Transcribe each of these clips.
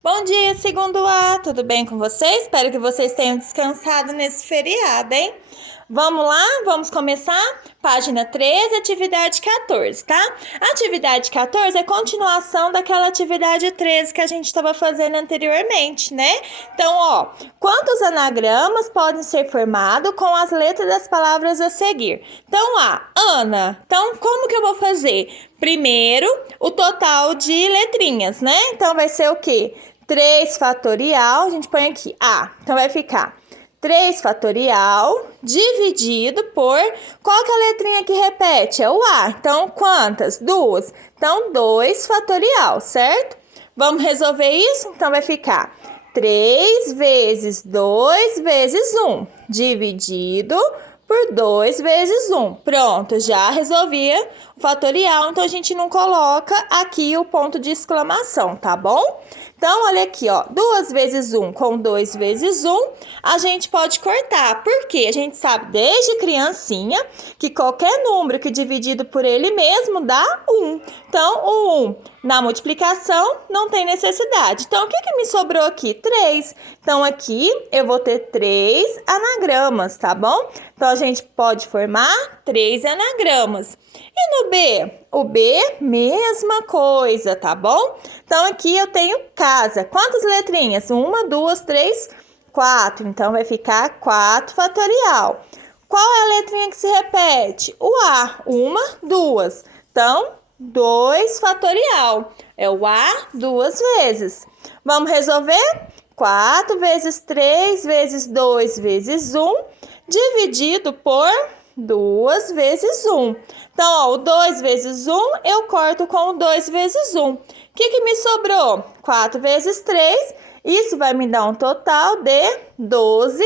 Bom dia, segundo A, tudo bem com vocês? Espero que vocês tenham descansado nesse feriado, hein? Vamos lá, vamos começar? Página 13, atividade 14, tá? Atividade 14 é continuação daquela atividade 13 que a gente estava fazendo anteriormente, né? Então, ó, quantos anagramas podem ser formados com as letras das palavras a seguir? Então, Ana. Então, como que eu vou fazer? Primeiro, o total de letrinhas, né? Então, vai ser o quê? 3 fatorial, a gente põe aqui A. Então, vai ficar 3 fatorial dividido por... Qual que é a letrinha que repete? É o A. Então, quantas? 2. Então, 2 fatorial, certo? Vamos resolver isso? Então, vai ficar 3 vezes 2 vezes 1 dividido por 2 vezes 1. Pronto, já resolvi o fatorial, então a gente não coloca aqui o ponto de exclamação, tá bom? Então, olha aqui, ó, 2 vezes 1 com 2 vezes 1, a gente pode cortar, porque a gente sabe desde criancinha que qualquer número que dividido por ele mesmo dá 1. Então, o 1 na multiplicação não tem necessidade. Então, o que me sobrou aqui? 3. Então, aqui eu vou ter 3 anagramas, tá bom? Então, a gente pode formar 3 anagramas. E no B? O B, mesma coisa, tá bom? Então, aqui eu tenho casa. Quantas letrinhas? 1, 2, 3, 4. Então, vai ficar 4 fatorial. Qual é a letrinha que se repete? O A. 1, 2. Então, 2 fatorial. É o A 2 vezes. Vamos resolver? 4 vezes 3 vezes 2 vezes 1 dividido por 2 vezes 1. Então, ó, o 2 vezes 1 eu corto com o 2 vezes 1. O que me sobrou? 4 vezes 3. Isso vai me dar um total de 12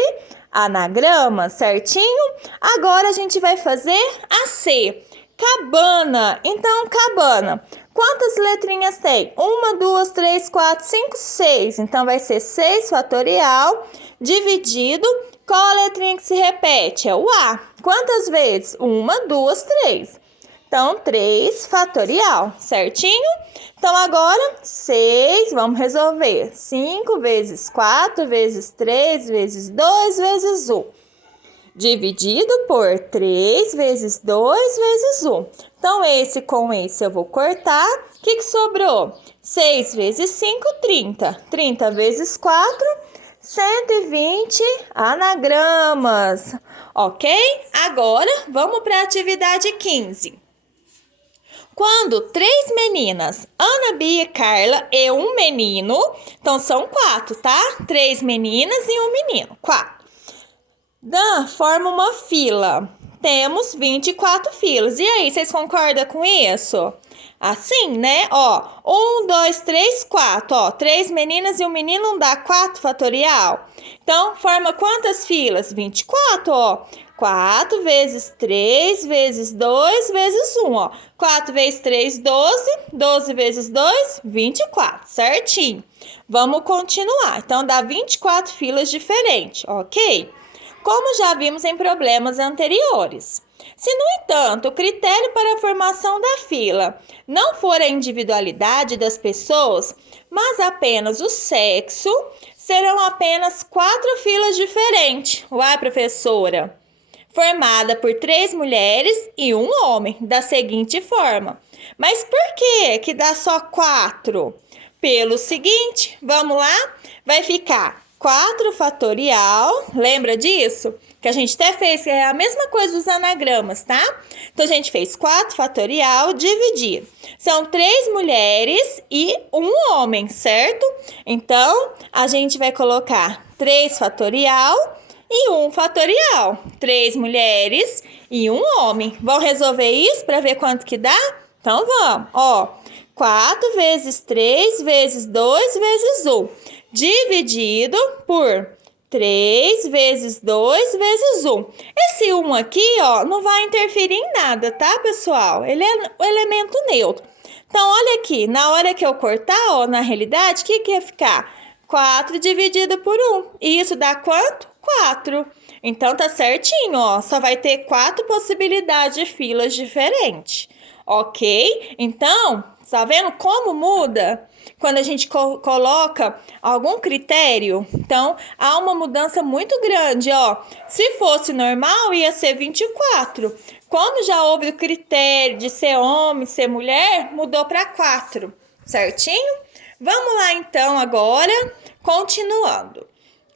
anagramas, certinho? Agora a gente vai fazer a C. Cabana. Então, cabana. Quantas letrinhas tem? 1, 2, 3, 4, 5, 6. Então, vai ser 6 fatorial dividido. Qual a letrinha que se repete? É o A. Quantas vezes? 1, 2, 3. Então, 3 fatorial, certinho? Então, agora, 6, vamos resolver. 5 vezes 4 vezes 3 vezes 2 vezes 1. Dividido por 3 vezes 2 vezes 1. Então, esse com esse eu vou cortar. O que sobrou? 6 vezes 5, 30. 30 vezes 4, 120 anagramas. Ok? Agora, vamos para a atividade 15. Quando 3 meninas, Ana, Bia, Carla e um menino, então são 4, tá? 3 meninas e um menino, 4. Forma uma fila. Temos 24 filas. E aí, vocês concordam com isso? Assim, né? Ó, 1, 2, 3, 4. Ó, 3 meninas e um menino não dá 4 fatorial? Então, forma quantas filas? 24, ó. 4 vezes 3 vezes 2 vezes 1, ó. 4 vezes 3, 12. 12 vezes 2, 24, certinho. Vamos continuar. Então, dá 24 filas diferentes, ok? Como já vimos em problemas anteriores. Se, no entanto, o critério para a formação da fila não for a individualidade das pessoas, mas apenas o sexo, serão apenas 4 filas diferentes. Uai, professora! Formada por 3 mulheres e um homem, da seguinte forma. Mas por que dá só 4? Pelo seguinte, vamos lá? Vai ficar 4 fatorial, lembra disso? Que a gente até fez, que é a mesma coisa dos anagramas, tá? Então, a gente fez 4 fatorial dividido. São 3 mulheres e um homem, certo? Então, a gente vai colocar 3 fatorial e 1 fatorial. 3 mulheres e um homem. Vamos resolver isso para ver quanto que dá? Então, vamos. Ó, 4 vezes 3 vezes 2 vezes 1. Dividido por 3 vezes 2 vezes 1. Esse 1 aqui, ó, não vai interferir em nada, tá, pessoal? Ele é o elemento neutro. Então, olha aqui, na hora que eu cortar, ó, na realidade, o que ia ficar? 4 dividido por 1. E isso dá quanto? 4. Então, tá certinho, ó. Só vai ter 4 possibilidades de filas diferentes. Ok? Então, tá vendo como muda quando a gente coloca algum critério? Então, há uma mudança muito grande, ó. Se fosse normal, ia ser 24. Como já houve o critério de ser homem, ser mulher, mudou para 4, certinho? Vamos lá, então, agora, continuando.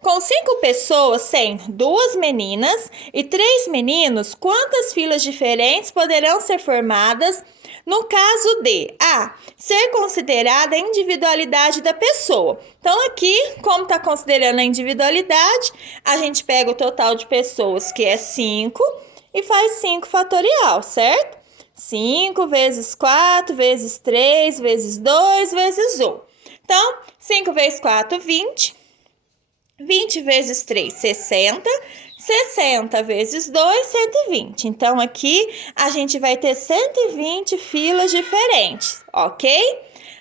Com 5 pessoas, sendo 2 meninas e 3 meninos, quantas filas diferentes poderão ser formadas no caso de A. Ser considerada a individualidade da pessoa? Então, aqui, como está considerando a individualidade, a gente pega o total de pessoas, que é 5, e faz 5 fatorial, certo? 5 vezes 4, vezes 3, vezes 2, vezes 1. Então, 5 vezes 4, 20. 20 vezes 3, 60. 60 vezes 2, 120. Então, aqui a gente vai ter 120 filas diferentes, ok?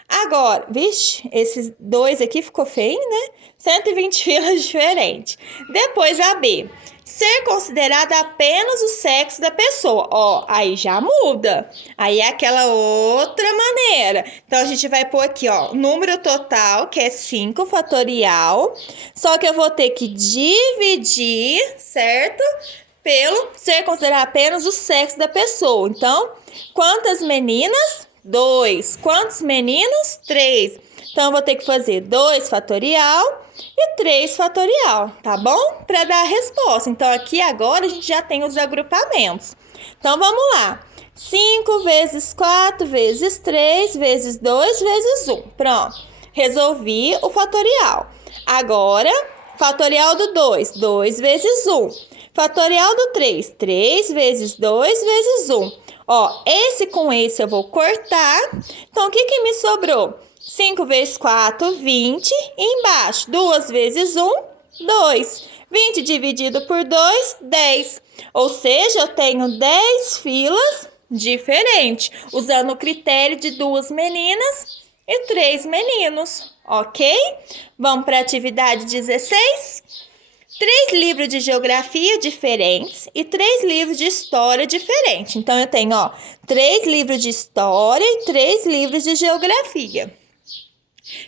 Agora, vixe, esses 2 aqui ficou feio, né? 120 filas diferentes. Depois, a B. Ser considerada apenas o sexo da pessoa. Ó, aí já muda. Aí é aquela outra maneira. Então, a gente vai pôr aqui, ó, o número total, que é 5 fatorial. Só que eu vou ter que dividir, certo? Pelo ser considerado apenas o sexo da pessoa. Então, quantas meninas? 2. Quantos meninos? 3. Então, eu vou ter que fazer 2 fatorial e 3 fatorial, tá bom? Para dar a resposta. Então, aqui agora a gente já tem os agrupamentos. Então, vamos lá. 5 vezes 4 vezes 3 vezes 2 vezes 1. Pronto. Resolvi o fatorial. Agora, fatorial do 2. 2 vezes 1. Fatorial do 3. 3 vezes 2 vezes 1. Ó, esse com esse eu vou cortar. Então, o que me sobrou? 5 vezes 4, 20. E embaixo, 2 vezes 1, 2. 20 dividido por 2, 10. Ou seja, eu tenho 10 filas diferentes, usando o critério de 2 meninas e 3 meninos, ok? Vamos para a atividade 16? 3 livros de geografia diferentes e 3 livros de história diferentes. Então, eu tenho, ó, 3 livros de história e 3 livros de geografia.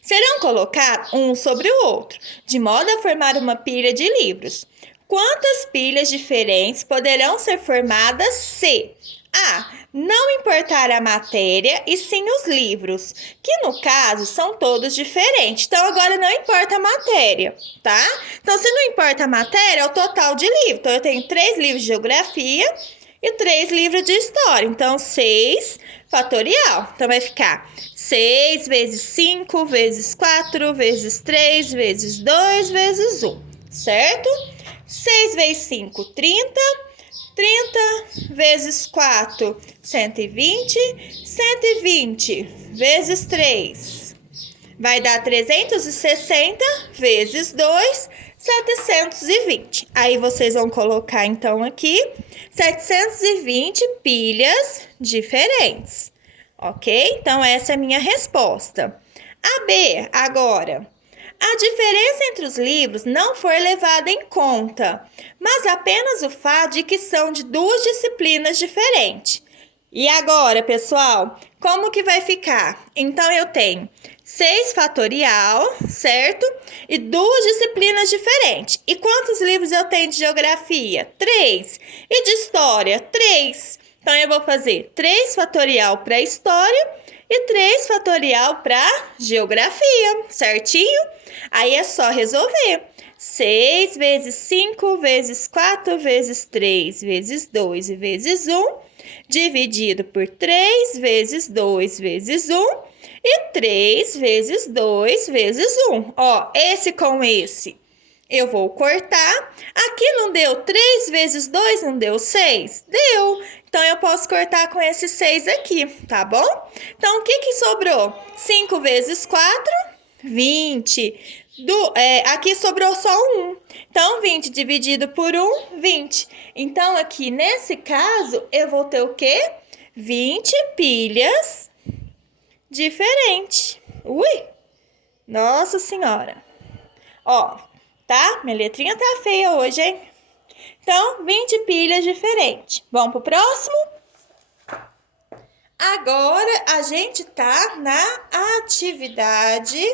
Serão colocados um sobre o outro, de modo a formar uma pilha de livros. Quantas pilhas diferentes poderão ser formadas se A. Não importar a matéria e sim os livros, que no caso são todos diferentes. Então, agora não importa a matéria, tá? Então, se não importa a matéria, é o total de livros. Então, eu tenho 3 livros de geografia e 3 livros de história. Então, 6 fatorial. Então, vai ficar 6 vezes 5 vezes 4 vezes 3 vezes 2 vezes 1, certo? 6 vezes 5, 30. 30 vezes 4, 120. 120 vezes 3 vai dar 360 vezes 2, 720. Aí vocês vão colocar então aqui 720 pilhas diferentes, ok? Então essa é a minha resposta. A B agora. A diferença entre os livros não foi levada em conta, mas apenas o fato de que são de 2 disciplinas diferentes. E agora, pessoal, como que vai ficar? Então, eu tenho 6 fatorial, certo? E 2 disciplinas diferentes. E quantos livros eu tenho de geografia? 3. E de história? 3. Então, eu vou fazer 3 fatorial para história e 3 fatorial para geografia, certinho? Aí é só resolver. 6 vezes 5 vezes 4 vezes 3 vezes 2 e vezes 1, dividido por 3 vezes 2 vezes 1 e 3 vezes 2 vezes 1. Ó, esse com esse eu vou cortar. Aqui não deu 3 vezes 2, não deu 6? Deu. Então, eu posso cortar com esse 6 aqui, tá bom? Então, o que sobrou? 5 vezes 4, 20. Aqui sobrou só 1. Então, 20 dividido por 1, 20. Então, aqui nesse caso, eu vou ter o quê? 20 pilhas diferentes. Ui! Nossa Senhora! Ó, tá? Minha letrinha tá feia hoje, hein? Então, 20 pilhas diferentes. Vamos pro próximo? Agora a gente tá na atividade,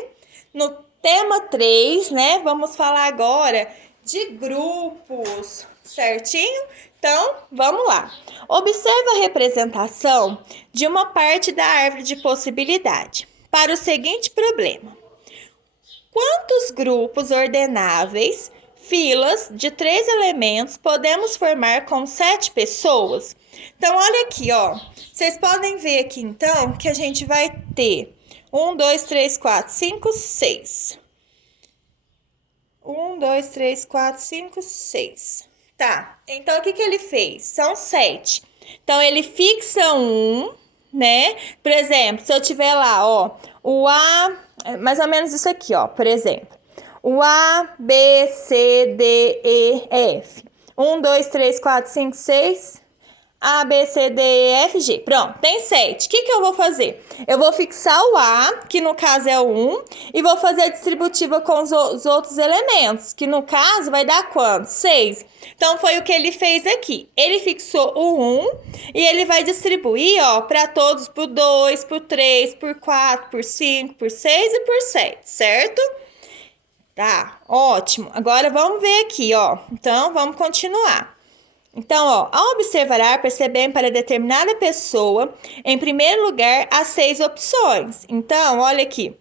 no tema 3, né? Vamos falar agora de grupos, certinho? Então, vamos lá. Observa a representação de uma parte da árvore de possibilidade para o seguinte problema: quantos grupos ordenáveis, filas de 3 elementos, podemos formar com 7 pessoas? Então, olha aqui, ó. Vocês podem ver aqui, então, que a gente vai ter 1, 2, 3, 4, 5, 6. 1, 2, 3, 4, 5, 6. Tá, então o que ele fez? São 7. Então, ele fixa um, né? Por exemplo, se eu tiver lá, ó, o A, mais ou menos isso aqui, ó, por exemplo. O A, B, C, D, E, F. 1, 2, 3, 4, 5, 6. A, B, C, D, E, F, G. Pronto, tem 7. O que eu vou fazer? Eu vou fixar o A, que no caso é o 1, e vou fazer a distributiva com os outros elementos, que no caso vai dar quanto? 6. Então, foi o que ele fez aqui. Ele fixou o 1 e ele vai distribuir, ó, para todos por 2, por 3, por 4, por 5, por 6 e por 7, certo? Tá, ótimo. Agora, vamos ver aqui, ó. Então, vamos continuar. Então, ó, ao observar, percebemos para determinada pessoa, em primeiro lugar, as 6 opções. Então, olha aqui.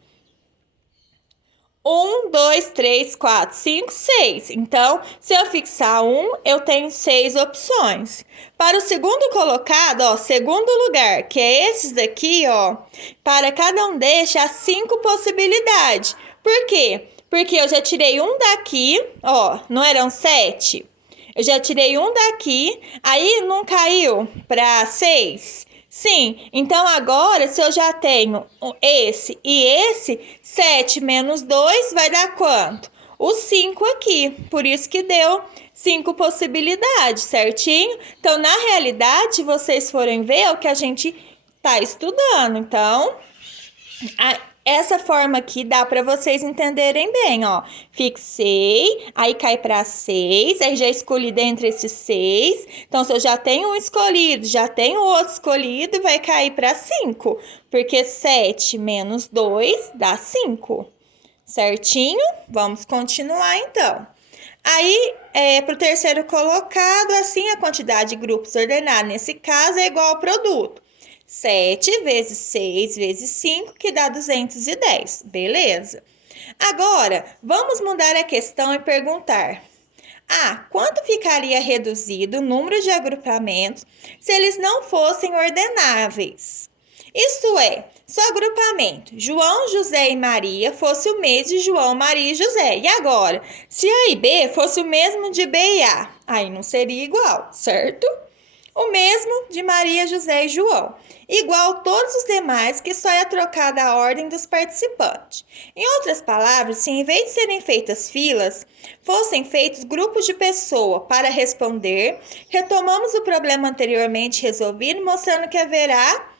1, 2, 3, 4, 5, 6. Então, se eu fixar 1, eu tenho 6 opções. Para o segundo colocado, ó, segundo lugar, que é esses daqui, ó, para cada um destes, há 5 possibilidades. Por quê? Porque eu já tirei um daqui, ó, não eram 7? Eu já tirei um daqui, aí não caiu para 6? Sim, então agora se eu já tenho esse e esse, 7 menos 2 vai dar quanto? O 5 aqui, por isso que deu 5 possibilidades, certinho? Então, na realidade, se vocês forem ver, é o que a gente tá estudando. Então, essa forma aqui dá para vocês entenderem bem, ó. Fixei, aí cai para 6, aí já escolhi dentre esses 6. Então, se eu já tenho um escolhido, já tenho outro escolhido, vai cair para 5. Porque 7 menos 2 dá 5. Certinho? Vamos continuar, então. Aí, para o terceiro colocado, assim, a quantidade de grupos ordenados, nesse caso, é igual ao produto. 7 vezes 6 vezes 5, que dá 210. Beleza? Agora, vamos mudar a questão e perguntar: quanto ficaria reduzido o número de agrupamentos se eles não fossem ordenáveis? Isto é, se o agrupamento João, José e Maria fosse o mesmo de João, Maria e José. E agora, se A e B fosse o mesmo de B e A, aí não seria igual, certo? O mesmo de Maria, José e João, igual a todos os demais, que só é trocada a ordem dos participantes. Em outras palavras, se em vez de serem feitas filas, fossem feitos grupos de pessoas para responder, retomamos o problema anteriormente resolvido, mostrando que haverá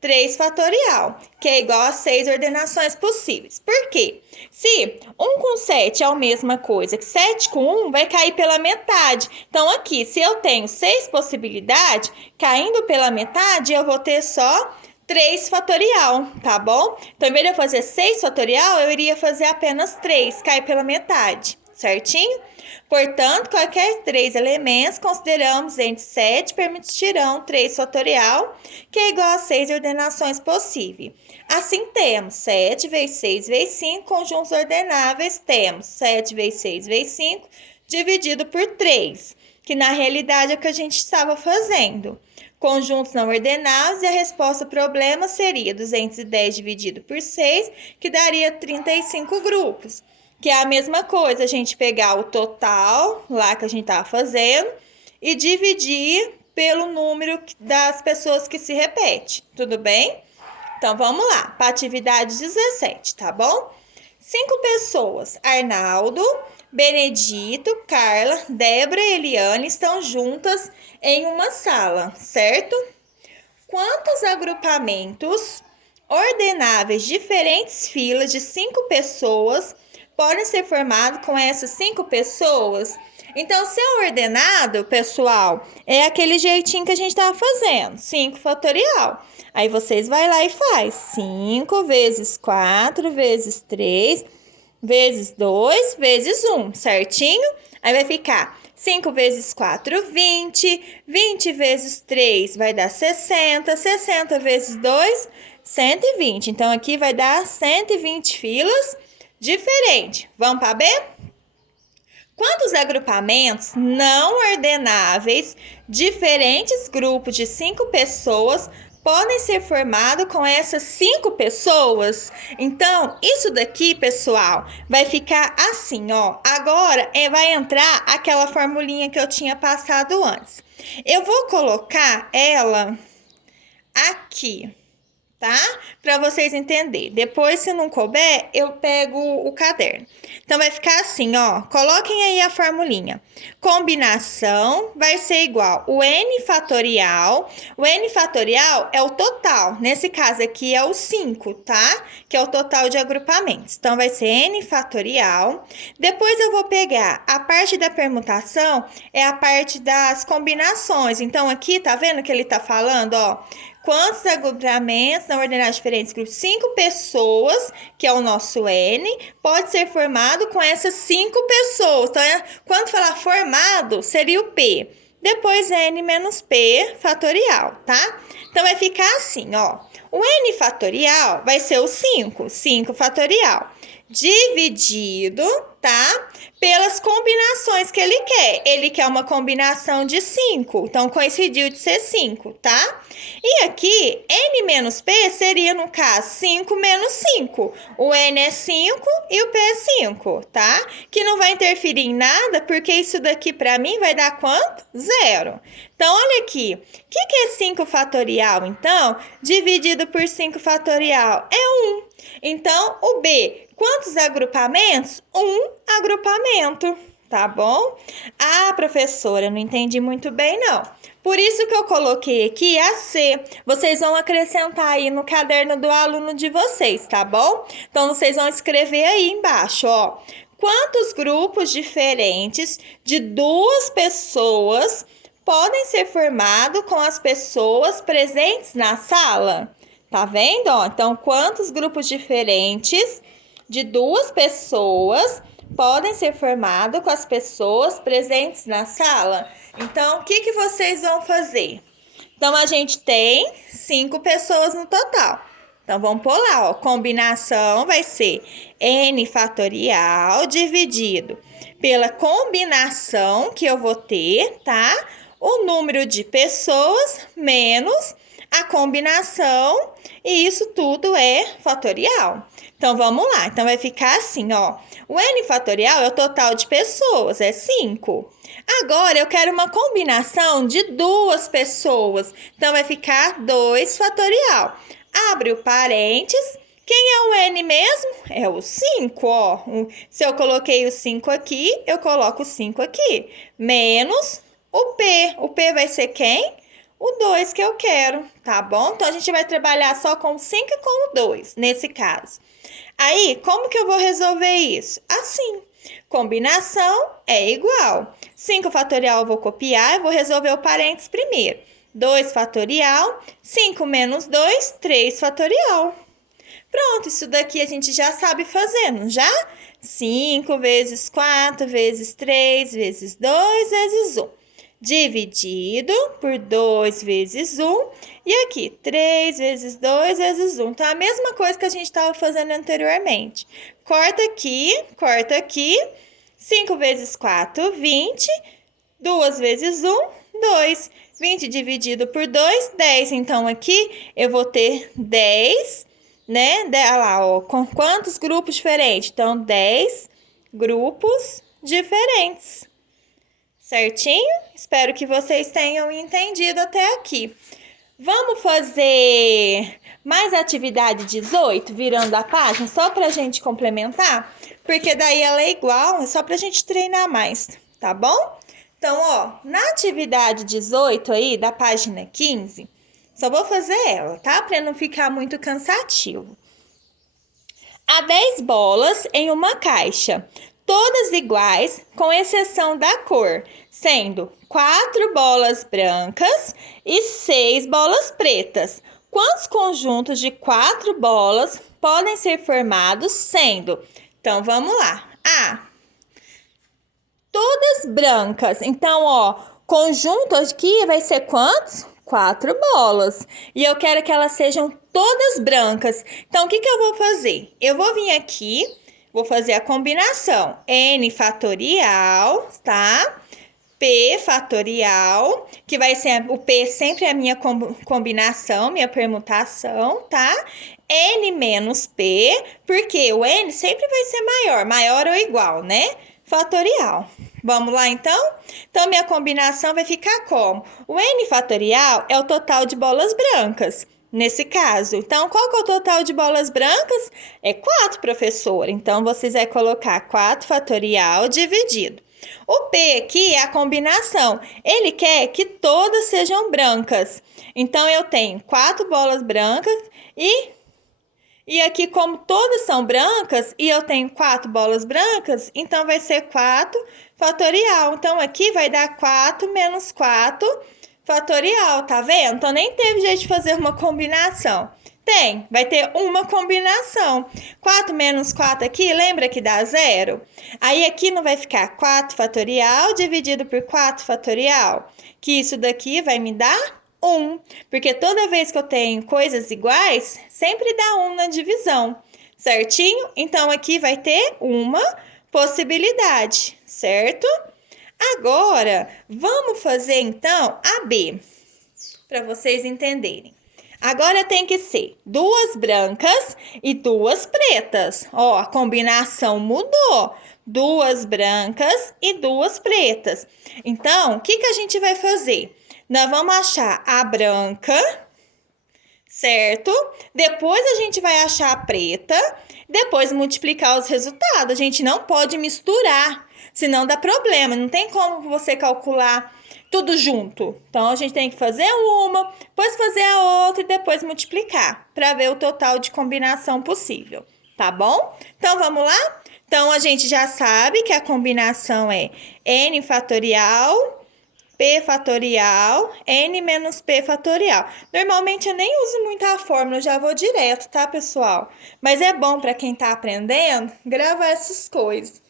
3 fatorial, que é igual a 6 ordenações possíveis. Por quê? Se 1 com 7 é a mesma coisa que 7 com 1, vai cair pela metade. Então, aqui, se eu tenho 6 possibilidades, caindo pela metade, eu vou ter só 3 fatorial, tá bom? Então, em vez de eu fazer 6 fatorial, eu iria fazer apenas 3, cai pela metade, certinho? Portanto, qualquer 3 elementos consideramos entre 7 permitirão 3 fatorial, que é igual a 6 ordenações possíveis. Assim, temos 7 vezes 6 vezes 5, conjuntos ordenáveis, temos 7 vezes 6 vezes 5, dividido por 3, que na realidade é o que a gente estava fazendo. Conjuntos não ordenados, e a resposta ao problema seria 210 dividido por 6, que daria 35 grupos. Que é a mesma coisa, a gente pegar o total lá que a gente estava fazendo e dividir pelo número das pessoas que se repete, tudo bem? Então, vamos lá, para a atividade 17, tá bom? 5 pessoas, Arnaldo, Benedito, Carla, Débora e Eliane estão juntas em uma sala, certo? Quantos agrupamentos ordenáveis diferentes filas de 5 pessoas podem ser formados com essas 5 pessoas. Então, se é ordenado, pessoal, é aquele jeitinho que a gente estava fazendo, 5 fatorial. Aí vocês vai lá e faz 5 vezes 4 vezes 3 vezes 2 vezes 1, certinho? Aí vai ficar 5 vezes 4, 20. 20 vezes 3 vai dar 60. 60 vezes 2, 120. Então, aqui vai dar 120 filas diferentes. Vamos para B? Quantos agrupamentos não ordenáveis, diferentes grupos de 5 pessoas, podem ser formados com essas 5 pessoas? Então, isso daqui, pessoal, vai ficar assim, ó. Agora, vai entrar aquela formulinha que eu tinha passado antes. Eu vou colocar ela aqui, tá? Para vocês entenderem. Depois, se não couber, eu pego o caderno. Então, vai ficar assim, ó. Coloquem aí a formulinha. Combinação vai ser igual o N fatorial. O N fatorial é o total. Nesse caso aqui é o 5, tá? Que é o total de agrupamentos. Então, vai ser N fatorial. Depois, eu vou pegar a parte da permutação, é a parte das combinações. Então, aqui, tá vendo que ele tá falando, ó? Quantos agrupamentos não ordenados diferentes grupos? 5 pessoas, que é o nosso N, pode ser formado com essas 5 pessoas. Então, quando falar formado, seria o P. Depois, N menos P fatorial, tá? Então, vai ficar assim, ó. O N fatorial vai ser o 5, 5 fatorial, dividido, tá? Pelas combinações que ele quer. Ele quer uma combinação de 5, então coincidiu de ser 5, tá? E aqui, N menos P seria, no caso, 5 menos 5. O N é 5 e o P é 5, tá? Que não vai interferir em nada, porque isso daqui para mim vai dar quanto? 0. Então, olha aqui. O que é 5 fatorial, então? Dividido por 5 fatorial é 1. Então, o B, quantos agrupamentos? 1 agrupamento, tá bom? Ah, professora, não entendi muito bem, não. Por isso que eu coloquei aqui a C. Vocês vão acrescentar aí no caderno do aluno de vocês, tá bom? Então, vocês vão escrever aí embaixo, ó. Quantos grupos diferentes de 2 pessoas podem ser formados com as pessoas presentes na sala? Tá vendo? Ó, então, quantos grupos diferentes de 2 pessoas podem ser formados com as pessoas presentes na sala? Então, o que vocês vão fazer? Então, a gente tem 5 pessoas no total. Então, vamos pôr lá, ó. Combinação vai ser N fatorial dividido pela combinação que eu vou ter, tá? O número de pessoas menos a combinação, e isso tudo é fatorial. Então, vamos lá. Então, vai ficar assim, ó. O N fatorial é o total de pessoas, é 5. Agora, eu quero uma combinação de 2 pessoas. Então, vai ficar 2 fatorial. Abre o parênteses. Quem é o N mesmo? É o 5, ó. Se eu coloquei o 5 aqui, eu coloco o 5 aqui. Menos o P. O P vai ser quem? O 2 que eu quero, tá bom? Então, a gente vai trabalhar só com o 5 e com o 2, nesse caso. Aí, como que eu vou resolver isso? Assim, combinação é igual. 5 fatorial eu vou copiar, eu vou resolver o parênteses primeiro. 2 fatorial, 5 menos 2, 3 fatorial. Pronto, isso daqui a gente já sabe fazer, não já? 5 vezes 4 vezes 3 vezes 2 vezes 1. Dividido por 2 vezes 1. E aqui, 3 vezes 2 vezes 1. Então, a mesma coisa que a gente estava fazendo anteriormente. Corta aqui. 5 vezes 4, 20. 2 vezes 1, 2. 20 dividido por 2, 10. Então, aqui eu vou ter 10, né? Olha lá, ó, com quantos grupos diferentes? Então, 10 grupos diferentes. Certinho? Espero que vocês tenham entendido até aqui. Vamos fazer mais atividade 18, virando a página, só para a gente complementar? Porque daí ela é igual, é só para a gente treinar mais, tá bom? Então, ó, na atividade 18 aí, da página 15, só vou fazer ela, tá? Para não ficar muito cansativo. Há 10 bolas em uma caixa, todas iguais, com exceção da cor, sendo 4 bolas brancas e 6 bolas pretas. Quantos conjuntos de 4 bolas podem ser formados sendo? Então, vamos lá. A. Todas brancas. Então, ó, conjunto aqui vai ser quantos? 4 bolas. E eu quero que elas sejam todas brancas. Então, o que eu vou fazer? Eu vou vir aqui, vou fazer a combinação. N fatorial, tá? P fatorial, que vai ser o P sempre é a minha combinação, minha permutação, tá? N menos P, porque o N sempre vai ser maior ou igual, né? Fatorial. Vamos lá, então? Então, minha combinação vai ficar como? O N fatorial é o total de bolas brancas, nesse caso. Então, qual que é o total de bolas brancas? É 4, professora. Então, vocês vão colocar 4 fatorial dividido. O P aqui é a combinação. Ele quer que todas sejam brancas. Então, eu tenho 4 bolas brancas e aqui, como todas são brancas e eu tenho 4 bolas brancas, então vai ser 4 fatorial. Então, aqui vai dar 4 menos 4 fatorial, tá vendo? Então, nem teve jeito de fazer uma combinação. Tem, vai ter uma combinação. 4 menos 4 aqui, lembra que dá 0? Aí, aqui não vai ficar 4 fatorial dividido por 4 fatorial, que isso daqui vai me dar 1, porque toda vez que eu tenho coisas iguais, sempre dá 1 na divisão, certinho? Então, aqui vai ter uma possibilidade, certo? Agora, vamos fazer, então, a B, para vocês entenderem. Agora tem que ser 2 brancas e 2 pretas. Ó, a combinação mudou. 2 brancas e 2 pretas. Então, o que a gente vai fazer? Nós vamos achar a branca, certo? Depois a gente vai achar a preta, depois multiplicar os resultados. A gente não pode misturar, senão dá problema. Não tem como você calcular tudo junto. Então, a gente tem que fazer uma, depois fazer a outra e depois multiplicar, para ver o total de combinação possível, tá bom? Então, vamos lá? Então, a gente já sabe que a combinação é N fatorial... P fatorial, N menos P fatorial. Normalmente eu nem uso muito a fórmula, eu já vou direto, tá, pessoal? Mas é bom para quem tá aprendendo gravar essas coisas.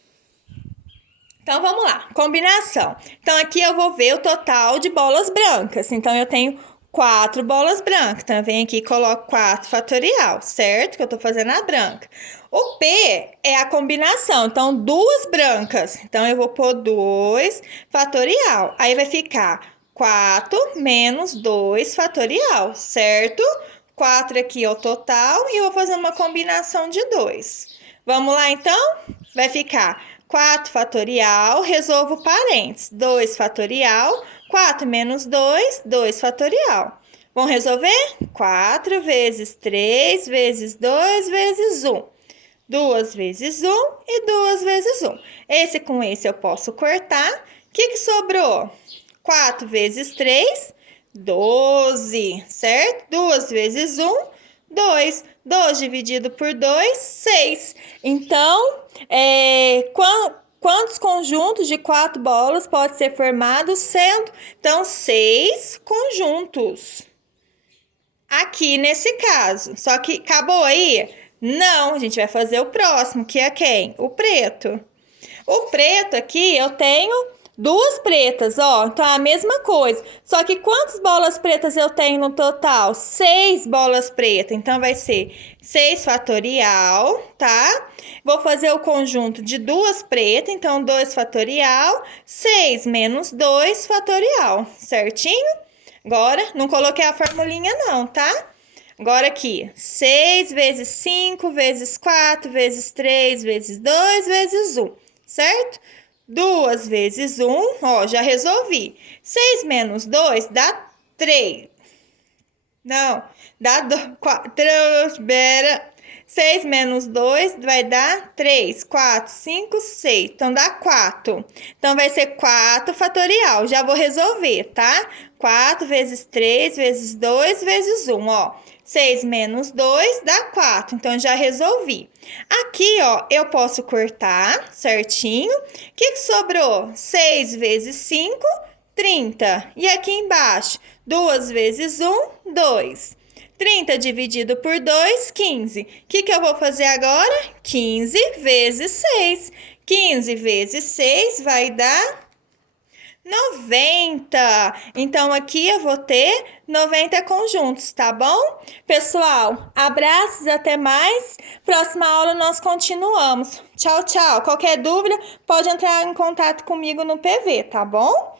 Então, vamos lá. Combinação. Então, aqui eu vou ver o total de bolas brancas. Então, eu tenho 4 bolas brancas. Então, eu venho aqui e coloco 4 fatorial, certo? Que eu tô fazendo a branca. O P é a combinação, então 2 brancas. Então, eu vou pôr 2 fatorial. Aí, vai ficar 4 menos 2 fatorial, certo? 4 aqui é o total e eu vou fazer uma combinação de 2. Vamos lá, então? Vai ficar 4 fatorial, resolvo parênteses. 2 fatorial, 4 menos 2, 2 fatorial. Vamos resolver? 4 vezes 3 vezes 2 vezes 1. 2 vezes 1 e 2 vezes 1. Esse com esse eu posso cortar. O que sobrou? 4 vezes 3, 12, certo? 2 vezes 1, 2. 2 dividido por 2, 6. Então, quantos conjuntos de 4 bolas pode ser formados sendo? Então, 6 conjuntos. Aqui nesse caso. Só que acabou aí? Não, a gente vai fazer o próximo, que é quem? O preto. O preto aqui eu tenho 2 pretas, ó. Então, é a mesma coisa. Só que quantas bolas pretas eu tenho no total? 6 bolas pretas. Então, vai ser 6 fatorial, tá? Vou fazer o conjunto de 2 pretas. Então, 2 fatorial, 6 menos 2 fatorial, certinho? Agora, não coloquei a formulinha não, tá? Agora aqui, 6 vezes 5 vezes 4 vezes 3 vezes 2 vezes 1, certo? 2 vezes 1, ó, já resolvi. 6 menos 2 dá 3. Não, dá 4. 6 menos 2 vai dar 3, 4, 5, 6. Então, dá 4. Então, vai ser 4 fatorial. Já vou resolver, tá? 4 vezes 3 vezes 2 vezes 1, ó. 6 menos 2 dá 4. Então, já resolvi. Aqui, ó, eu posso cortar certinho. O que sobrou? 6 vezes 5, 30. E aqui embaixo, 2 vezes 1, 2. 30 dividido por 2, 15. O que eu vou fazer agora? 15 vezes 6. 15 vezes 6 vai dar 90. Então, aqui eu vou ter 90 conjuntos, tá bom? Pessoal, abraços, até mais. Próxima aula nós continuamos. Tchau, tchau. Qualquer dúvida, pode entrar em contato comigo no PV, tá bom?